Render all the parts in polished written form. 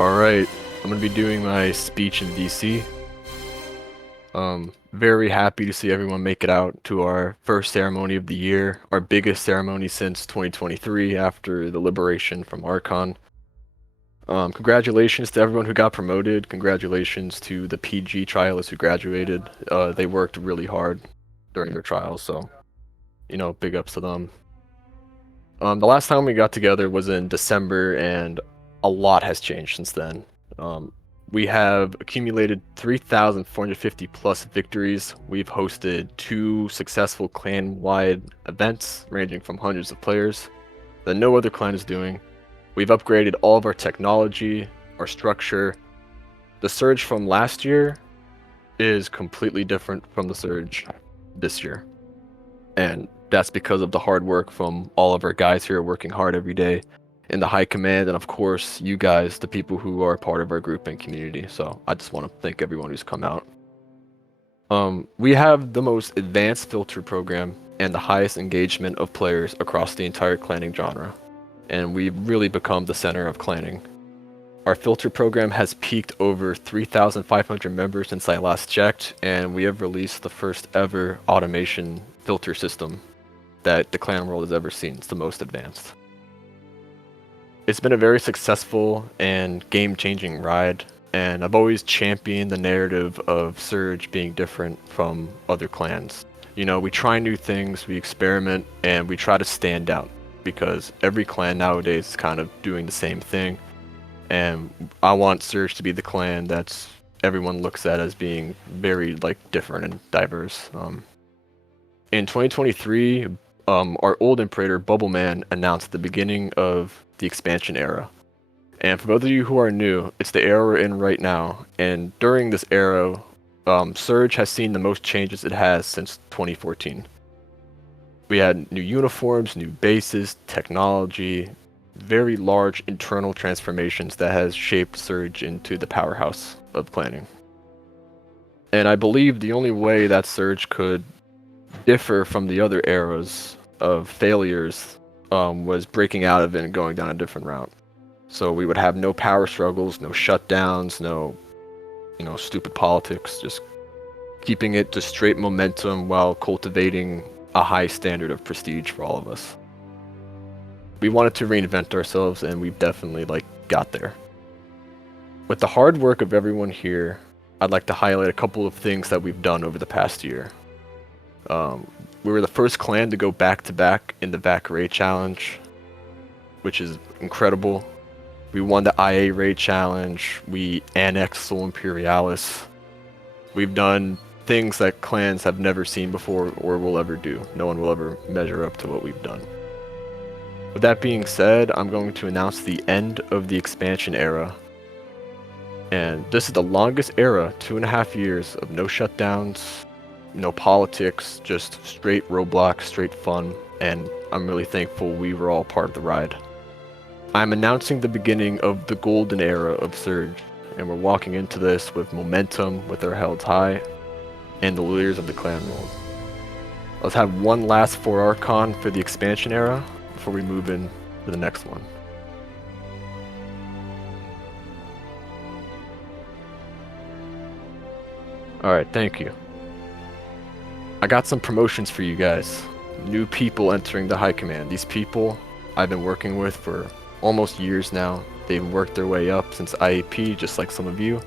Alright, I'm gonna be doing my speech in DC. Very happy to see everyone make it out to our first ceremony of the year, our biggest ceremony since 2023 after the liberation from Archon. Congratulations to everyone who got promoted. Congratulations to the PG trialists who graduated. They worked really hard during their trials, so, big ups to them. The last time we got together was in December, and a lot has changed since then. We have accumulated 3,450 plus victories. We've hosted 2 successful clan-wide events ranging from hundreds of players that no other clan is doing. We've upgraded all of our technology, our structure. The surge from last year is completely different from the surge this year. And that's because of the hard work from all of our guys here working hard every day in the high command, and of course you guys, the people who are part of our group and community. So I just want to thank everyone who's come out. We have the most advanced filter program and the highest engagement of players across the entire clanning genre, and we've really become the center of clanning. Our filter program has peaked over 3,500 members since I last checked, and we have released the first ever automation filter system that the clan world has ever seen. It's the most advanced. It's been a very successful and game-changing ride, and I've always championed the narrative of Surge being different from other clans. We try new things, we experiment, and we try to stand out, because every clan nowadays is kind of doing the same thing, and I want Surge to be the clan that's everyone looks at as being very different and diverse. In 2023, our old Imperator Bubbleman announced the beginning of the expansion era. And for those of you who are new, it's the era we're in right now. And during this era, Surge has seen the most changes it has since 2014. We had new uniforms, new bases, technology, very large internal transformations that has shaped Surge into the powerhouse of planning. And I believe the only way that Surge could differ from the other eras of failures was breaking out of it and going down a different route. So we would have no power struggles, no shutdowns, no stupid politics, just keeping it to straight momentum while cultivating a high standard of prestige for all of us. We wanted to reinvent ourselves, and we've definitely got there. With the hard work of everyone here, I'd like to highlight a couple of things that we've done over the past year. We were the first clan to go back-to-back in the VAC Raid Challenge, which is incredible. We won the IA Raid Challenge, we annexed Sol Imperialis. We've done things that clans have never seen before or will ever do. No one will ever measure up to what we've done. With that being said, I'm going to announce the end of the expansion era. And this is the longest era, 2.5 years of no shutdowns, no politics, just straight Roblox, straight fun, and I'm really thankful we were all part of the ride. I'm announcing the beginning of the golden era of Surge, and we're walking into this with momentum, with our heads high, and the leaders of the clan world. Let's have one last 4 Archon for the expansion era before we move in to the next one. Alright, thank you. I got some promotions for you guys. New people entering the high command. These people I've been working with for almost years now. They've worked their way up since IAP, just like some of you.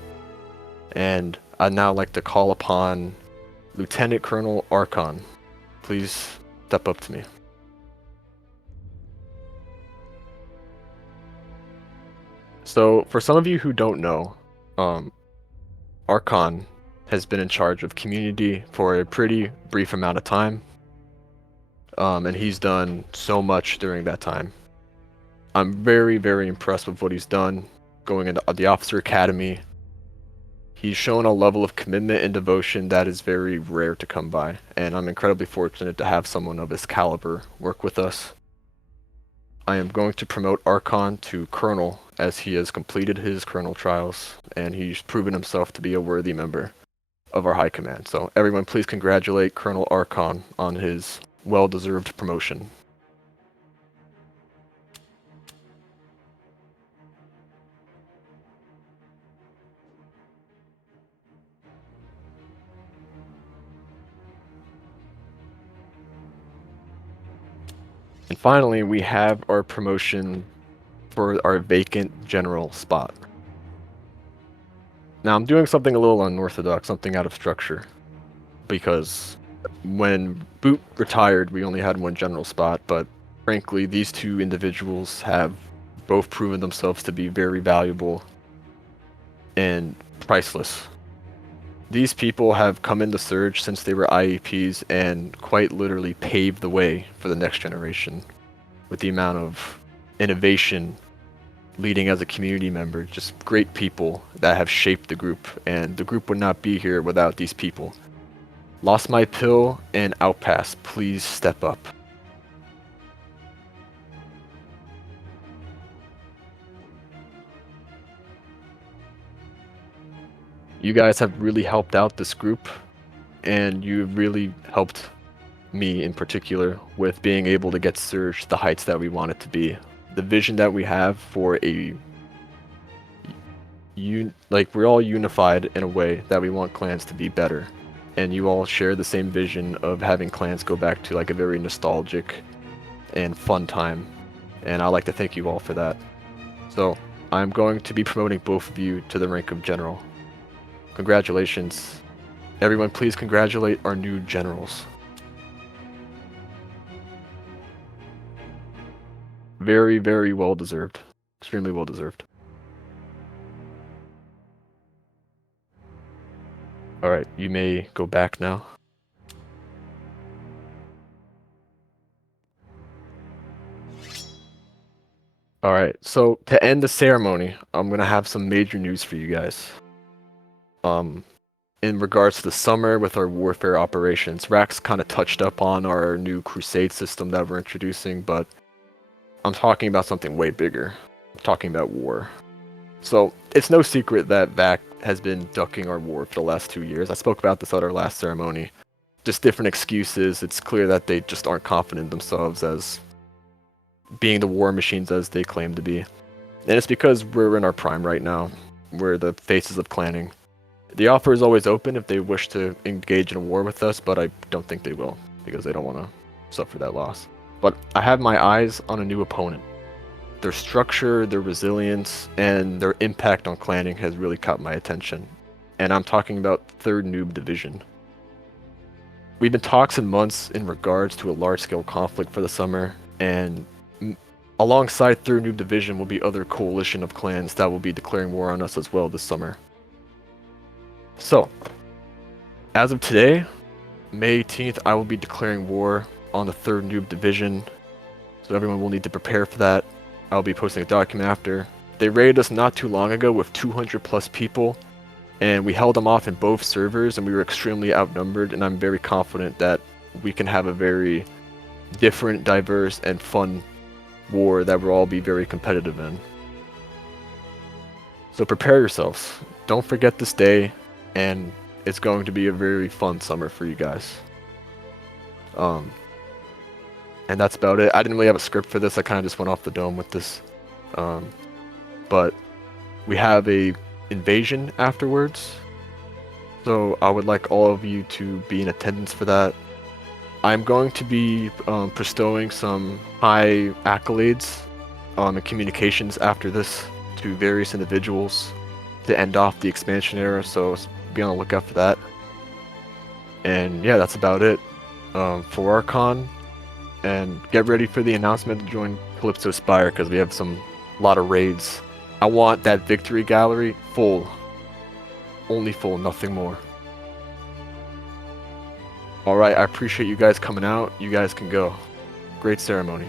And I'd now like to call upon Lieutenant Colonel Archon. Please step up to me. So, for some of you who don't know, Archon has been in charge of community for a pretty brief amount of time, and he's done so much during that time. I'm very, very impressed with what he's done going into the officer academy. He's shown a level of commitment and devotion that is very rare to come by, and I'm incredibly fortunate to have someone of his caliber work with us. I am going to promote Archon to Colonel as he has completed his Colonel trials, and he's proven himself to be a worthy member of our high command. So everyone please congratulate Colonel Archon on his well-deserved promotion. And finally, we have our promotion for our vacant general spot. Now, I'm doing something a little unorthodox, something out of structure, because when Boot retired, we only had one general spot, but frankly, these two individuals have both proven themselves to be very valuable and priceless. These people have come into Surge since they were IEPs and quite literally paved the way for the next generation with the amount of innovation leading as a community member, just great people that have shaped the group, and the group would not be here without these people. Lost My Pill and Outpass, please step up. You guys have really helped out this group, and you've really helped me in particular with being able to get Surge to the heights that we want it to be. The vision that we have for we're all unified in a way that we want clans to be better, and you all share the same vision of having clans go back to like a very nostalgic and fun time, and I'd like to thank you all for that. So I'm going to be promoting both of you to the rank of general. Congratulations. Everyone, please congratulate our new generals. Very, very well deserved. Extremely well deserved. Alright, you may go back now. Alright, so to end the ceremony, I'm gonna have some major news for you guys. In regards to the summer with our warfare operations, Rax kind of touched up on our new crusade system that we're introducing, but I'm talking about something way bigger. I'm talking about war. So it's no secret that VAC has been ducking our war for the last 2 years. I spoke about this at our last ceremony. Just different excuses. It's clear that they just aren't confident themselves as being the war machines as they claim to be. And it's because we're in our prime right now. We're the faces of clanning. The offer is always open if they wish to engage in a war with us, but I don't think they will, because they don't want to suffer that loss. But I have my eyes on a new opponent. Their structure, their resilience, and their impact on clanning has really caught my attention. And I'm talking about 3rd Noob Division. We've been talks in months in regards to a large-scale conflict for the summer, and alongside 3rd Noob Division will be other coalition of clans that will be declaring war on us as well this summer. So, as of today, May 18th, I will be declaring war on the 3rd Noob Division, so everyone will need to prepare for that. I'll be posting a document after. They raided us not too long ago with 200 plus people, and we held them off in both servers, and we were extremely outnumbered, and I'm very confident that we can have a very different, diverse, and fun war that we'll all be very competitive in. So prepare yourselves. Don't forget this day, and it's going to be a very fun summer for you guys. And that's about it. I didn't really have a script for this. I kind of just went off the dome with this. But we have a invasion afterwards. So I would like all of you to be in attendance for that. I'm going to be bestowing some high accolades on the communications after this to various individuals to end off the expansion era, so be on the lookout for that. And yeah, that's about it for our con. And get ready for the announcement to join Calypso Spire, because we have a lot of raids. I want that victory gallery full. Only full, nothing more. Alright, I appreciate you guys coming out. You guys can go. Great ceremony.